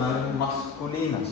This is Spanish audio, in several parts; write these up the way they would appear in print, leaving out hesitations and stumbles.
hormonales masculinas.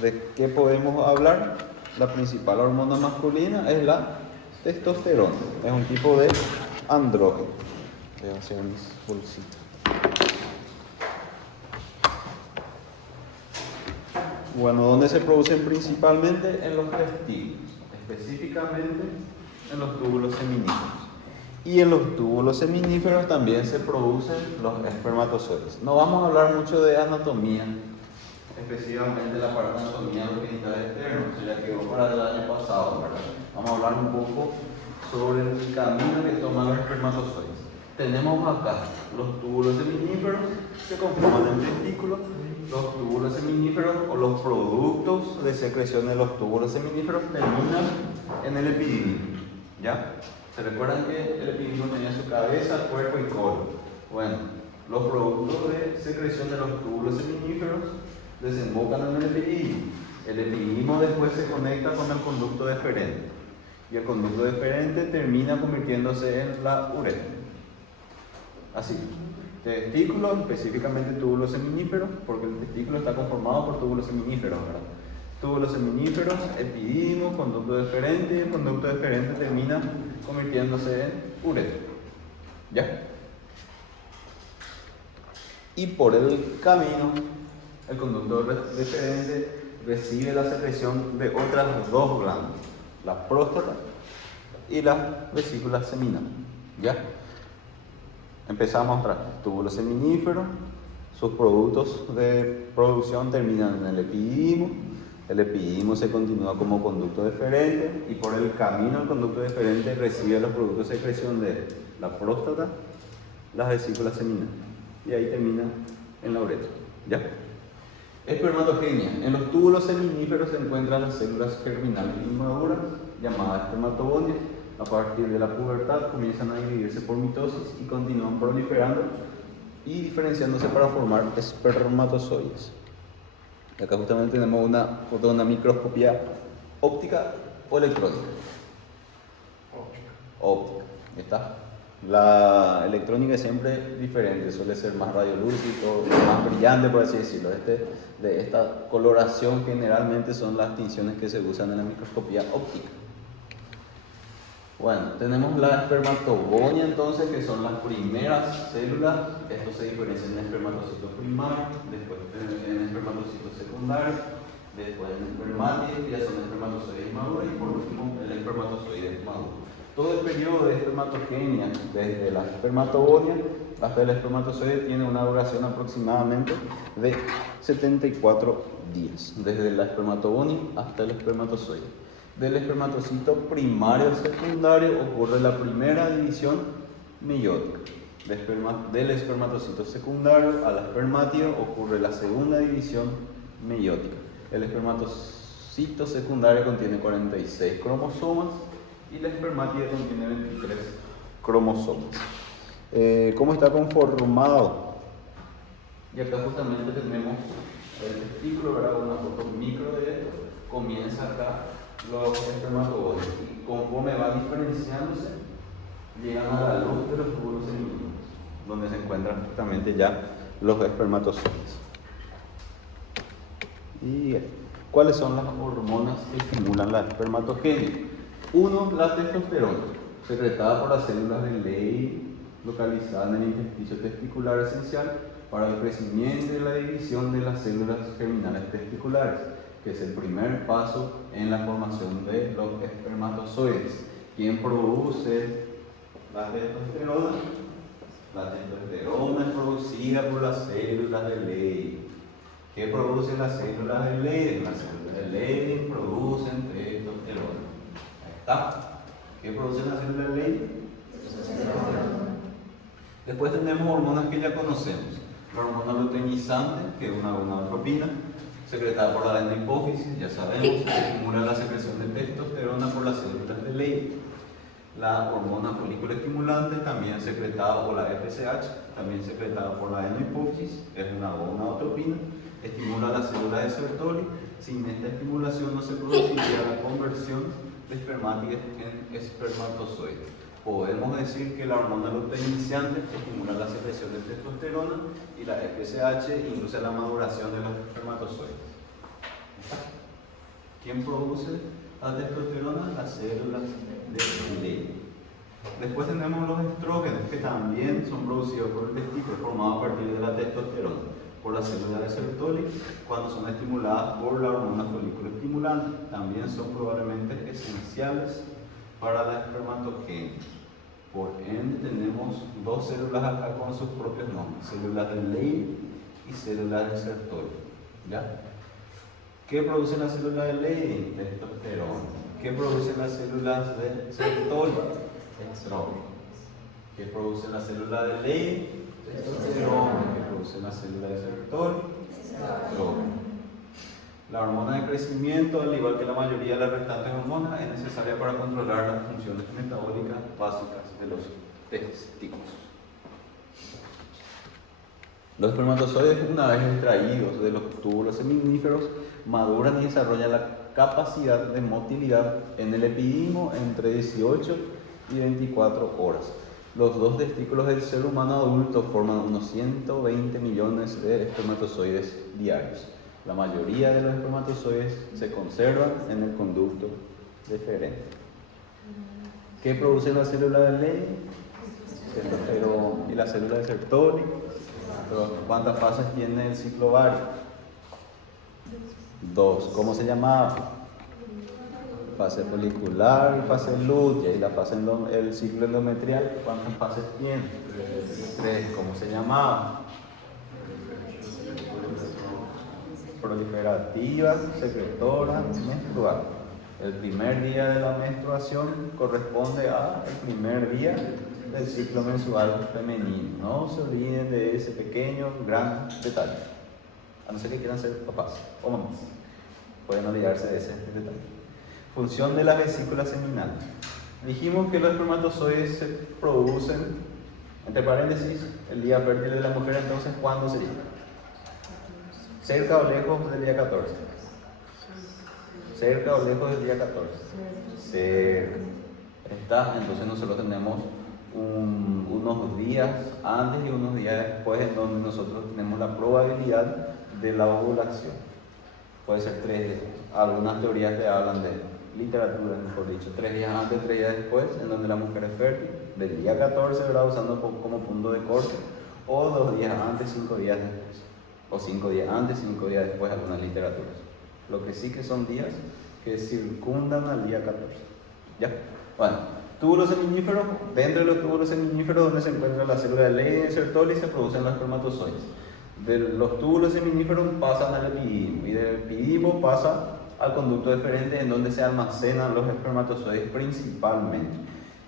¿De qué podemos hablar? La principal hormona masculina es la testosterona. Es un tipo de andrógeno. Voy a hacer mis bolsitas. Bueno, ¿dónde se producen principalmente? En los testículos, específicamente en los túbulos seminíferos. Y en los túbulos seminíferos también se producen los espermatozoides. No vamos a hablar mucho de anatomía, específicamente la parte de anatomía de los genitales externos, eso ya quedó para el año pasado, ¿verdad? Vamos a hablar un poco sobre el camino que toman los espermatozoides. Tenemos acá los túbulos seminíferos que conforman el testículo. Los túbulos seminíferos o los productos de secreción de los túbulos seminíferos terminan en el epididio. ¿Ya? ¿Se recuerdan que el epididio tenía su cabeza, cuerpo y cola? Bueno, los productos de secreción de los túbulos seminíferos desembocan en el epididio. El epididimo después se conecta con el conducto deferente. Y el conducto deferente termina convirtiéndose en la uretra. Así. Testículos, específicamente túbulos seminíferos, porque el testículo está conformado por túbulos seminíferos, ¿verdad? Túbulos seminíferos, epididimo, conducto deferente, y el conducto deferente termina convirtiéndose en uretra. ¿Ya? Y por el camino, el conducto deferente recibe la secreción de otras dos glándulas, la próstata y la vesícula seminal. ¿Ya? Empezamos a mostrar túbulos seminíferos, sus productos de producción terminan en el epididimo. El epididimo se continúa como conducto deferente y por el camino el conducto deferente recibe los productos de secreción de la próstata, las vesículas seminales y ahí termina en la uretra. ¿Ya? Espermatogenia. En los túbulos seminíferos se encuentran las células germinales inmaduras llamadas espermatogonias. A partir de la pubertad comienzan a dividirse por mitosis y continúan proliferando y diferenciándose para formar espermatozoides. Y acá justamente tenemos una foto de una microscopía óptica o electrónica. Óptica. ¿Está? La electrónica es siempre diferente, suele ser más radiolúcido, más brillante, por así decirlo. De esta coloración generalmente son las tinciones que se usan en la microscopía óptica. Bueno, tenemos la espermatogonia entonces, que son las primeras células. Esto se diferencia en espermatocitos primarios, después en espermatocitos secundarios, después en espermátidos, que ya son espermatozoides maduros, y por último el espermatozoide maduro. Todo el periodo de espermatogenia, desde la espermatogonia hasta el espermatozoide, tiene una duración aproximadamente de 74 días, desde la espermatogonia hasta el espermatozoide. Del espermatocito primario al secundario ocurre la primera división meiótica. Del espermatocito secundario al espermátido ocurre la segunda división meiótica. El espermatocito secundario contiene 46 cromosomas y la espermátido contiene 23 cromosomas. ¿Cómo está conformado? Y acá justamente tenemos el testículo, ¿verdad? Una foto micro de esto. Comienza acá los espermatogonios y conforme van diferenciándose llegan a la luz de los túbulos seminíferos, donde se encuentran justamente ya los espermatozoides. ¿Y cuáles son las hormonas que estimulan la espermatogenia? Uno, la testosterona, secretada por las células de Leydig localizadas en el intersticio testicular esencial para el crecimiento y la división de las células germinales testiculares, que es el primer paso en la formación de los espermatozoides. ¿Quién produce la testosterona? La testosterona es producida por las células de Leydig. ¿Qué producen las células de Leydig? Las células de Leydig producen testosterona. Ahí está. ¿Qué producen las células de Leydig? Testosterona. Después tenemos hormonas que ya conocemos. La hormona luteinizante, que es una gonadotropina, secretada por la adenohipófisis, ya sabemos, que estimula la secreción de testosterona por las células de Leydig. La hormona folículo estimulante, también secretada por la FSH, también secretada por la adenohipófisis, es una gonadotropina, estimula la célula de Sertoli. Sin esta estimulación no se produciría la conversión de espermátidos en espermatozoides. podemos decir que la hormona luteiniciante estimula la secreción de testosterona y la FSH induce la maduración de los espermatozoides. ¿Quién produce la testosterona? Las células de Leydig. Después tenemos los estrógenos, que también son producidos por el testículo, formados a partir de la testosterona, por las células de Sertoli, cuando son estimuladas por la hormona folículo estimulante. También son probablemente esenciales para la espermatogénesis. Por ende, tenemos dos células acá con sus propios nombres, células de Leydig y células de Sertoli. ¿Ya? ¿Qué producen las células de Leydig? Testosterona. ¿Qué producen las células de Sertoli? Estrógeno. ¿Qué producen las células de Leydig? Testosterona. ¿Qué producen las células de Sertoli? Estrógeno. La hormona de crecimiento, al igual que la mayoría de las restantes hormonas, es necesaria para controlar las funciones metabólicas básicas de los testículos. Los espermatozoides, una vez extraídos de los túbulos seminíferos, maduran y desarrollan la capacidad de motilidad en el epidimo entre 18 y 24 horas. Los dos testículos del ser humano adulto forman unos 120 millones de espermatozoides diarios. La mayoría de los espermatozoides se conservan en el conducto deferente. ¿Qué produce la célula de Leydig? Testosterona. ¿Y la célula de Sertoli? ¿Cuántas fases tiene el ciclo ovario? 2. ¿Cómo se llamaba? Fase folicular y fase lútea. ¿Y la fase el ciclo endometrial? ¿Cuántas fases tiene? 3. ¿Cómo se llamaba? Proliferativa, secretora, menstrual. El primer día de la menstruación corresponde al primer día del ciclo menstrual femenino. No se olviden de ese pequeño, gran detalle. A no ser que quieran ser papás o mamás, pueden olvidarse de ese detalle. Función de la vesícula seminal. Dijimos que los espermatozoides se producen, entre paréntesis, el día fértil de la mujer. Entonces, ¿cuándo sería? ¿Cerca o lejos del día 14? ¿Cerca o lejos del día 14? Cerca. Está, entonces nosotros tenemos unos días antes y unos días después en donde nosotros tenemos la probabilidad de la ovulación. Puede ser 3 días. Algunas teorías te hablan de literatura, mejor dicho, 3 días antes, 3 días después, en donde la mujer es fértil, del día 14, ¿verdad? Usando como punto de corte, o 2 días antes, 5 días después, o 5 días antes, 5 días después, algunas literaturas. Lo que sí que son días que circundan al día 14. ¿Ya? Bueno, túbulos seminíferos. Dentro de los túbulos seminíferos, donde se encuentra la célula de Leydig y Sertoli, se producen los espermatozoides. De los túbulos seminíferos pasan al epidimo, y del epidimo pasa al conducto deferente, en donde se almacenan los espermatozoides principalmente.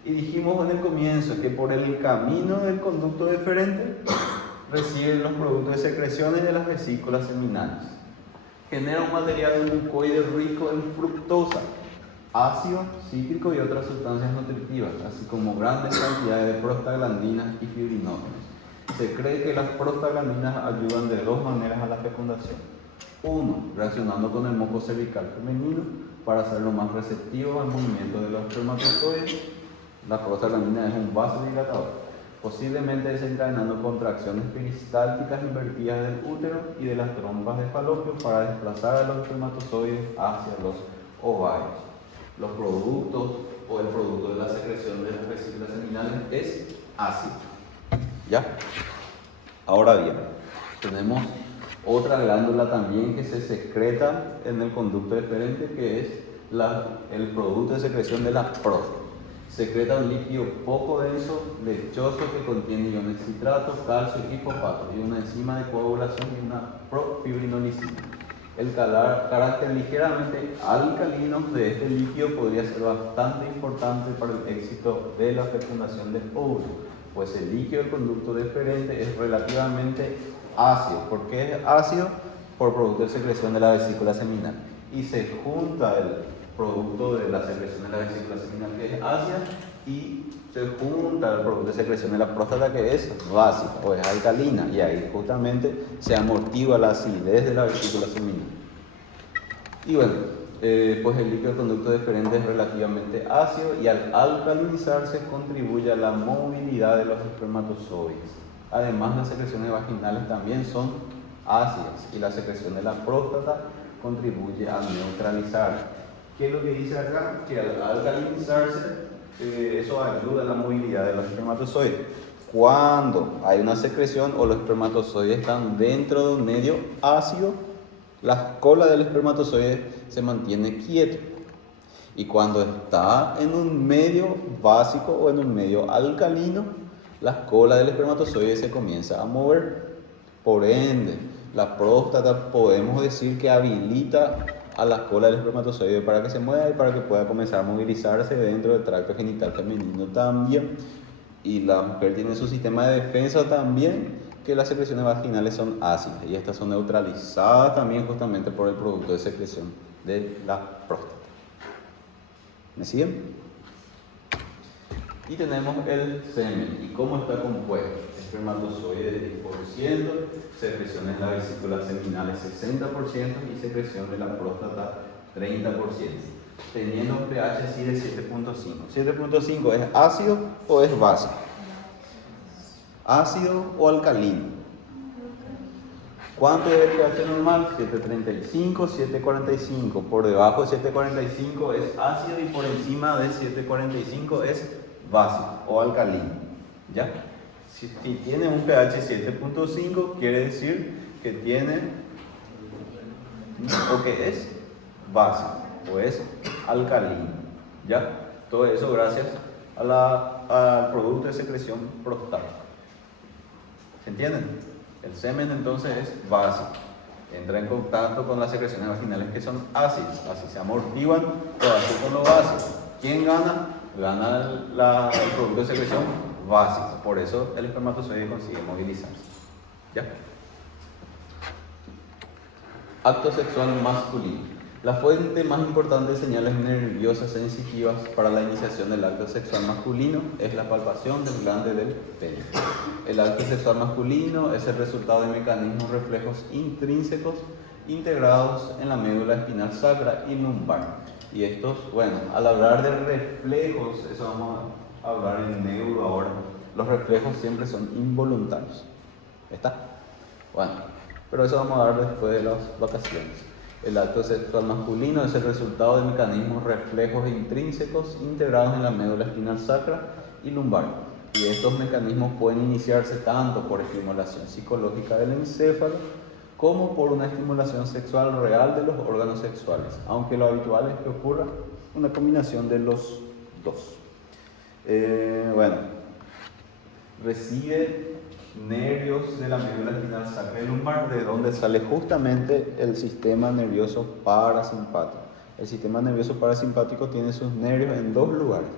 Y dijimos en el comienzo que por el camino del conducto deferente reciben los productos de secreciones de las vesículas seminales. Genera un material mucoide rico en fructosa, ácido cítrico y otras sustancias nutritivas, así como grandes cantidades de prostaglandinas y fibrinógenos. Se cree que las prostaglandinas ayudan de 2 maneras a la fecundación. 1. Reaccionando con el moco cervical femenino para hacerlo más receptivo al movimiento de los espermatozoides. La prostaglandina es un vasodilatador, posiblemente desencadenando contracciones peristálticas invertidas del útero y de las trompas de falopio para desplazar a los espermatozoides hacia los ovarios. Los productos o el producto de la secreción de las vesículas seminales es ácido. ¿Ya? Ahora bien, tenemos otra glándula también que se secreta en el conducto deferente, que es el producto de secreción de la próstata. Secreta un líquido poco denso, lechoso, que contiene iones citrato, calcio y fosfato, y una enzima de coagulación y una profibrinolicina. El carácter ligeramente alcalino de este líquido podría ser bastante importante para el éxito de la fecundación del óvulo, pues el líquido del conducto deferente es relativamente ácido. ¿Por qué es ácido? Por producto de secreción de la vesícula seminal. Y se junta el producto de la secreción de la vesícula seminal, que es ácida, y se junta el producto de secreción de la próstata, que es básica o es alcalina, y ahí justamente se amortigua la acidez de la vesícula seminal. Y bueno, pues el líquido conducto deferente es relativamente ácido y al alcalinizarse contribuye a la movilidad de los espermatozoides. Además, las secreciones vaginales también son ácidas y la secreción de la próstata contribuye a neutralizar. ¿Qué es lo que dice acá? Que al alcalinizarse, eso ayuda a la movilidad de los espermatozoides. Cuando hay una secreción o los espermatozoides están dentro de un medio ácido, la cola del espermatozoide se mantiene quieto. Y cuando está en un medio básico o en un medio alcalino, la cola del espermatozoide se comienza a mover. Por ende, la próstata podemos decir que habilita a la cola del espermatozoide para que se mueva y para que pueda comenzar a movilizarse dentro del tracto genital femenino también. Y la mujer tiene su sistema de defensa también, que las secreciones vaginales son ácidas y estas son neutralizadas también justamente por el producto de secreción de la próstata. ¿Me siguen? Y tenemos el semen. ¿Y cómo está compuesto? Espermatozoide de 10%, secreciones de la vesícula seminales 60% y secreción de la próstata 30%. Teniendo un pH así de 7.5. 7.5 ¿es ácido o es básico? ¿Ácido o alcalino? ¿Cuánto es el pH normal? 7.35, 7.45. Por debajo de 7.45 es ácido y por encima de 7.45 es básico o alcalino. ¿Ya? Si tiene un pH 7.5, quiere decir que tiene o que es básico o es alcalino. ¿Ya? Todo eso gracias al producto de secreción prostática. ¿Se entienden? El semen entonces es básico. Entra en contacto con las secreciones vaginales que son ácidas. Así se amortiguan así con lo básico. ¿Quién gana? Gana el producto de secreción básico. Por eso el espermatozoide consigue movilizarse. ¿Ya? Acto sexual masculino. La fuente más importante de señales nerviosas sensitivas para la iniciación del acto sexual masculino es la palpación del glande del pene. El acto sexual masculino es el resultado de mecanismos reflejos intrínsecos integrados en la médula espinal sacra y lumbar. Y estos, bueno, al hablar de reflejos, eso vamos a hablar en neuro ahora, los reflejos siempre son involuntarios. ¿Está? Bueno, pero eso vamos a hablar después de las vacaciones. El acto sexual masculino es el resultado de mecanismos reflejos intrínsecos integrados en la médula espinal sacra y lumbar. Y estos mecanismos pueden iniciarse tanto por estimulación psicológica del encéfalo como por una estimulación sexual real de los órganos sexuales, aunque lo habitual es que ocurra una combinación de los dos. Recibe nervios de la médula espinal sacra y lumbar, de donde sale justamente el sistema nervioso parasimpático. El sistema nervioso parasimpático tiene sus nervios en dos lugares.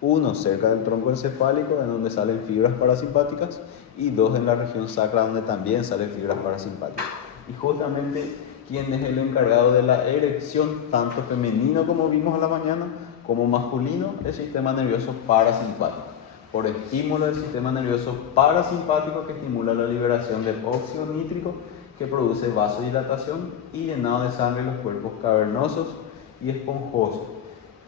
Uno cerca del tronco encefálico, en donde salen fibras parasimpáticas, y dos en la región sacra, donde también salen fibras parasimpáticas. Y justamente, ¿quién es el encargado de la erección, tanto femenino como vimos a la mañana, como masculino? El sistema nervioso parasimpático. Por estímulo del sistema nervioso parasimpático que estimula la liberación del óxido nítrico que produce vasodilatación y llenado de sangre en los cuerpos cavernosos y esponjosos.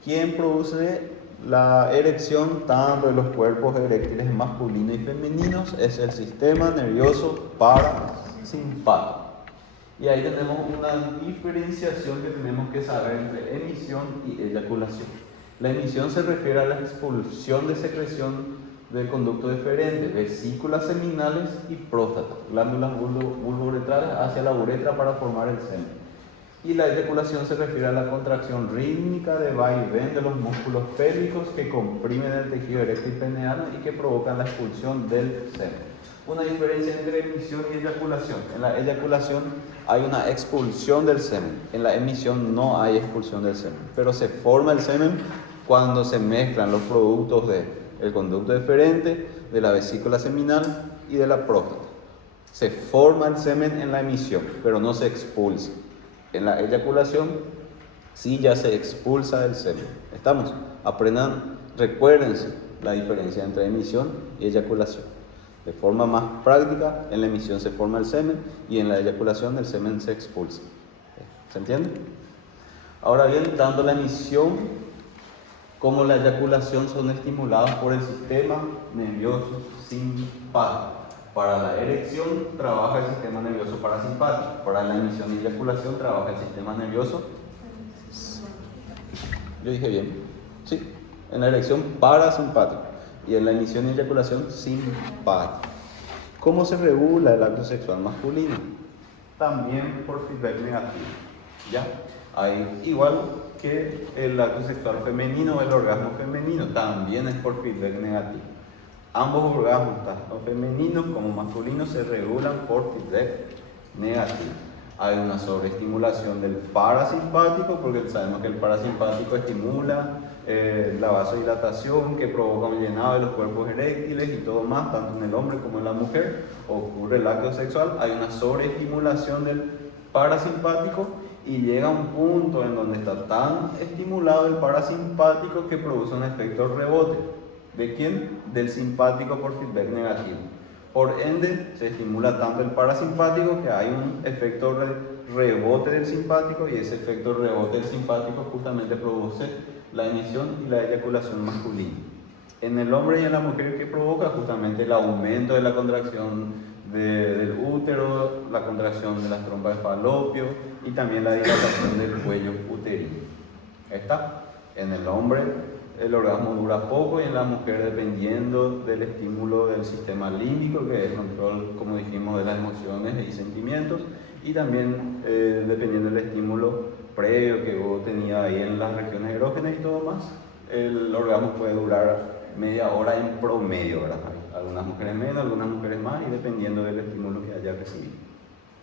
¿Quién produce la erección tanto de los cuerpos eréctiles masculinos y femeninos? Es el sistema nervioso parasimpático. Y ahí tenemos una diferenciación que tenemos que saber entre emisión y eyaculación. La emisión se refiere a la expulsión de secreción del conducto deferente, vesículas seminales y próstata, glándulas vulvouretrales hacia la uretra para formar el semen. Y la eyaculación se refiere a la contracción rítmica de vaivén de los músculos pélvicos que comprimen el tejido eréctil peneano y que provocan la expulsión del semen. Una diferencia entre emisión y eyaculación. En la eyaculación hay una expulsión del semen, en la emisión no hay expulsión del semen, pero se forma el semen cuando se mezclan los productos del conducto deferente, de la vesícula seminal y de la próstata. Se forma el semen en la emisión, pero no se expulsa. En la eyaculación sí ya se expulsa el semen. ¿Estamos? Aprendan, recuérdense la diferencia entre emisión y eyaculación. De forma más práctica, en la emisión se forma el semen y en la eyaculación el semen se expulsa. ¿Se entiende? Ahora bien, tanto la emisión como la eyaculación son estimulados por el sistema nervioso simpático. Para la erección trabaja el sistema nervioso parasimpático. Para la emisión y eyaculación trabaja el sistema nervioso. Yo dije bien. Sí. En la erección parasimpático y en la emisión y eyaculación simpático. ¿Cómo se regula el acto sexual masculino? También por feedback negativo. ¿Ya? Hay, igual que el acto sexual femenino, el orgasmo femenino, también es por feedback negativo. Ambos orgasmos, tanto femeninos como masculinos, se regulan por feedback negativo. Hay una sobreestimulación del parasimpático, porque sabemos que el parasimpático estimula la vasodilatación que provoca un llenado de los cuerpos eréctiles y todo más, tanto en el hombre como en la mujer. Ocurre el acto sexual, hay una sobreestimulación del parasimpático y llega a un punto en donde está tan estimulado el parasimpático que produce un efecto rebote. ¿De quién? Del simpático por feedback negativo. Por ende, se estimula tanto el parasimpático que hay un efecto rebote del simpático, y ese efecto rebote del simpático justamente produce la emisión y la eyaculación masculina. En el hombre y en la mujer, que provoca justamente el aumento de la contracción del útero, la contracción de las trompas de falopio y también la dilatación del cuello uterino. ¿Está? En el hombre el orgasmo dura poco y en la mujer, dependiendo del estímulo del sistema límbico, que es el control, como dijimos, de las emociones y sentimientos, y también dependiendo del estímulo previo que vos tenías ahí en las regiones erógenas y todo más, el orgasmo puede durar media hora en promedio, ¿verdad? Hay algunas mujeres menos, algunas mujeres más, y dependiendo del estímulo que haya recibido.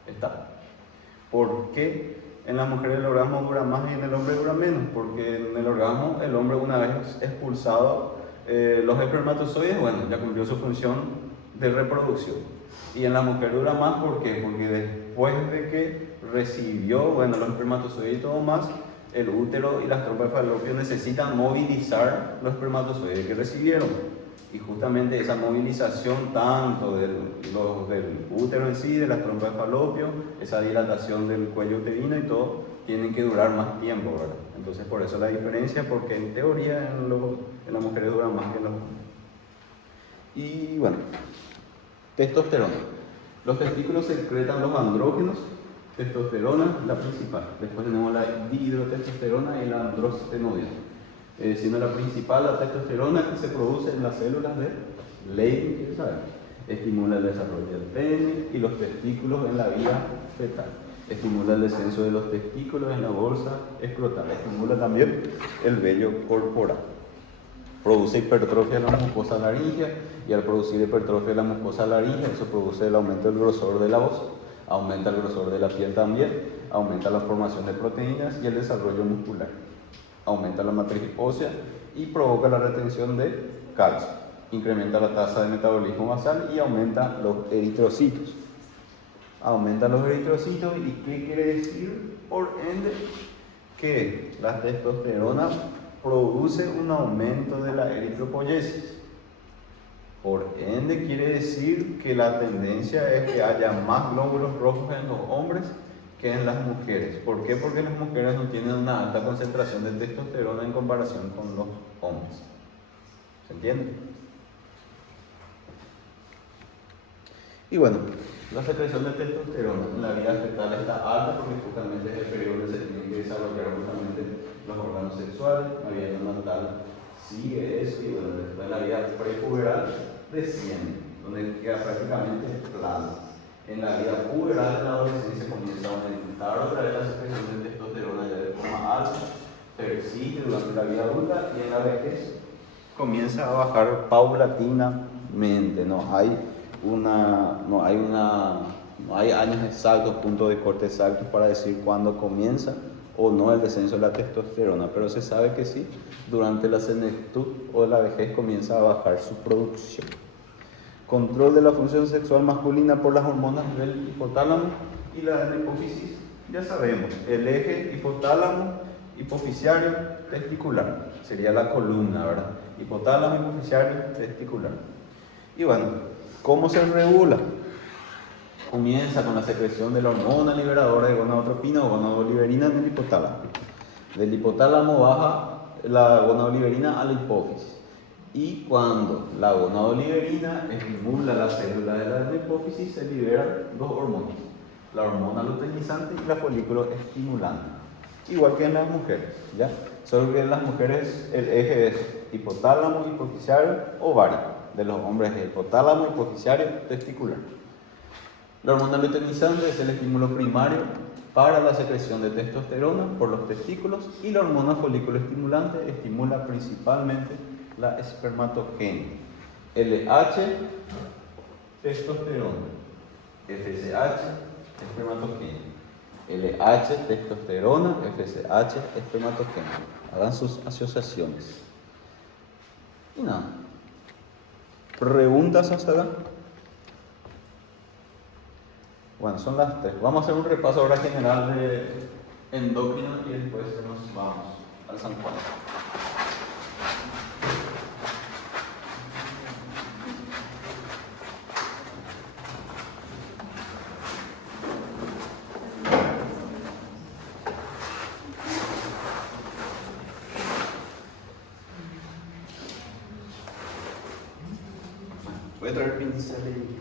¿Está? ¿Por qué en las mujeres el orgasmo dura más y en el hombre dura menos? Porque en el orgasmo el hombre, una vez expulsado los espermatozoides, bueno, ya cumplió su función de reproducción. Y en la mujer dura más, ¿por qué? Porque después de que recibió, bueno, los espermatozoides y todo más, el útero y las trompas de falopio necesitan movilizar los espermatozoides que recibieron. Y justamente esa movilización tanto del útero en sí, de las trompas de falopio, esa dilatación del cuello uterino y todo, tienen que durar más tiempo, ¿verdad? Entonces por eso la diferencia, porque en teoría en las mujeres duran más que en los hombres. Y bueno, testosterona. Los testículos secretan los andrógenos, testosterona la principal. Después tenemos la dihidrotestosterona y la androstenodiona. Siendo la principal la testosterona, que se produce en las células de Leydig, que sabemos, estimula el desarrollo del pene y los testículos en la vía fetal, estimula el descenso de los testículos en la bolsa escrotal, estimula también el vello corporal, produce hipertrofia de la mucosa laríngea, y al producir hipertrofia de la mucosa laríngea, eso produce el aumento del grosor de la voz, aumenta el grosor de la piel también, aumenta la formación de proteínas y el desarrollo muscular, aumenta la matriz ósea y provoca la retención de calcio, incrementa la tasa de metabolismo basal y aumenta los eritrocitos. Aumenta los eritrocitos, ¿y qué quiere decir? Por ende, que la testosterona produce un aumento de la eritropoyesis. Por ende, quiere decir que la tendencia es que haya más glóbulos rojos en los hombres que en las mujeres. ¿Por qué? Porque las mujeres no tienen una alta concentración de testosterona en comparación con los hombres. ¿Se entiende? Y bueno, la secreción de testosterona en la vida fetal está alta porque justamente es el periodo donde se tienen que desarrollar justamente los órganos sexuales. La vida neonatal sigue eso, y bueno, después de la vida prepuberal desciende, donde queda prácticamente plano. En la vida puberal, en la adolescencia, comienza a aumentar otra vez la secreción de testosterona ya de forma alta, persiste durante la vida adulta, y en la vejez comienza a bajar paulatinamente. No hay años exactos, puntos de corte exactos para decir cuándo comienza o no el descenso de la testosterona, pero se sabe que sí, durante la senectud o la vejez comienza a bajar su producción. Control de la función sexual masculina por las hormonas del hipotálamo y la de la hipófisis. Ya sabemos, el eje hipotálamo, hipofisiario, testicular. Sería la columna, ¿verdad? Hipotálamo, hipofisiario, testicular. Y bueno, ¿cómo se regula? Comienza con la secreción de la hormona liberadora de gonadotropina o gonadoliberina en el hipotálamo. Del hipotálamo baja la gonadoliberina a la hipófisis. Y cuando la gonadoliberina estimula la célula de la hipófisis, se liberan dos hormonas, la hormona luteinizante y la folículo estimulante. Igual que en las mujeres, ¿ya? Solo que en las mujeres el eje es hipotálamo, hipofisiario, ovario. De los hombres es hipotálamo, hipofisiario, testicular. La hormona luteinizante es el estímulo primario para la secreción de testosterona por los testículos, y la hormona folículo estimulante estimula principalmente la espermatogénesis. LH, testosterona. FSH, espermatogénesis. LH, testosterona. FSH, espermatogénesis. Hagan sus asociaciones. Y nada. ¿Preguntas hasta acá? Bueno, son las 3. Vamos a hacer un repaso ahora general de endocrino y después nos vamos al San Juan. Voy a traer pincel y...